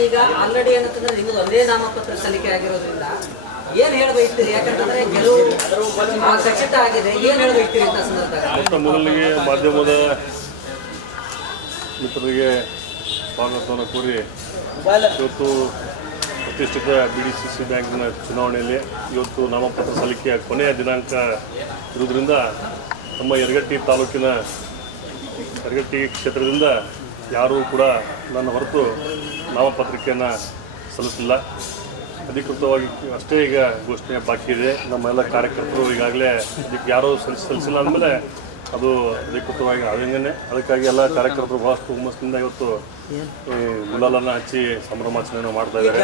ಈಗ ಆಲ್ರೆಡಿ ಏನಂತಂದ್ರೆ ನಿಮ್ಮದು ಒಂದೇ ನಾಮಪತ್ರ ಸಲ್ಲಿಕೆ ಆಗಿರೋದ್ರಿಂದ ಏನ್ ಹೇಳ್ಬೈತೀರಿ ಯಾಕಂತಂದ್ರೆ ಗೆಲುವು ಖಚಿತ ಆಗಿದೆ. ಏನ್ ಹೇಳ್ಬೈತೀರಿ ಅಂತ ಮಾಧ್ಯಮದ ಮಿತ್ರರಿಗೆ ಸ್ವಾಗತವನ್ನು ಕೋರಿ ಇವತ್ತು ಪ್ರತಿಷ್ಠಿತ ಬಿ ಡಿ ಸಿ ಸಿ ಬ್ಯಾಂಕ್ನ ಚುನಾವಣೆಯಲ್ಲಿ ಇವತ್ತು ನಾಮಪತ್ರ ಸಲ್ಲಿಕೆಯ ಕೊನೆಯ ದಿನಾಂಕ ಇರುವುದರಿಂದ ನಮ್ಮ ಯರಗಟ್ಟಿ ತಾಲೂಕಿನ ಯರಗಟ್ಟಿ ಕ್ಷೇತ್ರದಿಂದ ಯಾರೂ ಕೂಡ ನನ್ನ ಹೊರತು ನಾಮಪತ್ರಿಕೆಯನ್ನು ಸಲ್ಲಿಸಿಲ್ಲ. ಅಧಿಕೃತವಾಗಿ ಅಷ್ಟೇ ಈಗ ಘೋಷಣೆ ಬಾಕಿ ಇದೆ. ನಮ್ಮೆಲ್ಲ ಕಾರ್ಯಕರ್ತರು ಈಗಾಗಲೇ ಇದಕ್ಕೆ ಯಾರೂ ಸಲ್ಲಿಸಿ ಸಲ್ಲಿಸಿಲ್ಲ ಅಂದಮೇಲೆ ಅದು ಅಧಿಕೃತವಾಗಿ ಅವಂಗನೆ ಅದಕ್ಕಾಗಿ ಎಲ್ಲ ಕಾರ್ಯಕರ್ತರು ಬಹಳಷ್ಟು ಹುಮ್ಮಸ್ಸಿನಿಂದ ಇವತ್ತು ಈ ಗುಲಾಲನ್ನು ಹಚ್ಚಿ ಸಂಭ್ರಮಾಚರಣೆಯನ್ನು ಮಾಡ್ತಾ ಇದ್ದಾರೆ.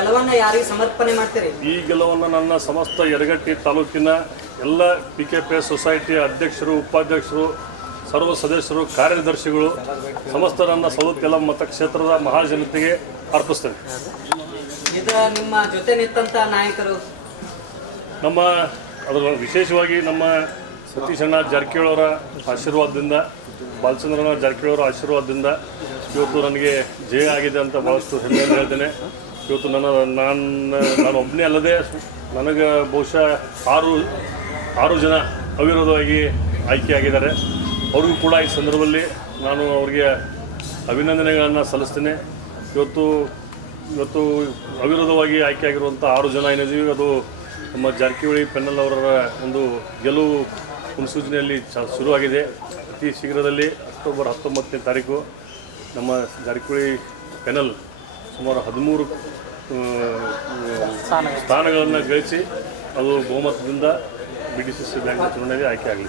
ಈ ಗೆಲುವನ್ನು ನನ್ನ ಸಮಸ್ತ ಯರಗಟ್ಟಿ ತಾಲೂಕಿನ ಎಲ್ಲ ಪಿ ಕೆ ಪಿ ಎಸ್ ಸೊಸೈಟಿಯ ಅಧ್ಯಕ್ಷರು ಉಪಾಧ್ಯಕ್ಷರು ಸರ್ವ ಸದಸ್ಯರು ಕಾರ್ಯದರ್ಶಿಗಳು ಸಮಸ್ತ ನನ್ನ ಸೌತೆಲ ಮತಕ್ಷೇತ್ರದ ಮಹಾಜನತೆಗೆ ಅರ್ಪಿಸ್ತೇನೆ. ಇದು ನಿಮ್ಮ ಜೊತೆ ನಿಂತಂತ ನಾಯಕರು? ನಮ್ಮ ಅದರ ವಿಶೇಷವಾಗಿ ನಮ್ಮ ಸತೀಶಣ್ಣ ಜಾರಕಿಹೊಳಿ ಅವರ ಆಶೀರ್ವಾದದಿಂದ ಬಾಲಚಂದ್ರಣ್ಣ ಜಾರಕಿಹೊಳಿ ಅವರ ಆಶೀರ್ವಾದದಿಂದ ಇವತ್ತು ನನಗೆ ಜಯ ಆಗಿದೆ ಅಂತ ಭಾಳಷ್ಟು ಹೆಮ್ಮೆಯನ್ನು ಹೇಳ್ತೇನೆ. ಇವತ್ತು ನನ್ನ ನಾನು ನಾನು ಒಬ್ಬನೇ ಅಲ್ಲದೆ ನನಗೆ ಬಹುಶಃ ಆರು ಆರು ಜನ ಅವಿರೋಧವಾಗಿ ಆಯ್ಕೆಯಾಗಿದ್ದಾರೆ. ಅವ್ರಿಗೂ ಕೂಡ ಈ ಸಂದರ್ಭದಲ್ಲಿ ನಾನು ಅವರಿಗೆ ಅಭಿನಂದನೆಗಳನ್ನು ಸಲ್ಲಿಸ್ತೇನೆ. ಇವತ್ತು ಇವತ್ತು ಅವಿರೋಧವಾಗಿ ಆಯ್ಕೆಯಾಗಿರುವಂಥ ಆರು ಜನ ಏನಿದ್ದೀವಿ ಅದು ನಮ್ಮ ಜಾರಕಿಹೊಳಿ ಪೆನ್ನಲ್ ಅವರ ಒಂದು ಗೆಲುವು ಮುನ್ಸೂಚನೆಯಲ್ಲಿ ಚ ಶುರುವಾಗಿದೆ. ಅತಿ ಶೀಘ್ರದಲ್ಲಿ ಅಕ್ಟೋಬರ್ ಹತ್ತೊಂಬತ್ತನೇ ತಾರೀಕು ನಮ್ಮ ಜಾರಕಿಹೊಳಿ ಪೆನಲ್ ಸುಮಾರು ಹದಿಮೂರು ಸ್ಥಾನಗಳನ್ನು ಗಳಿಸಿ ಅದು ಬಹುಮತದಿಂದ B D C C bank ಚುನಾವಣೆಗೆ ಆಯ್ಕೆ ಆಗಲಿ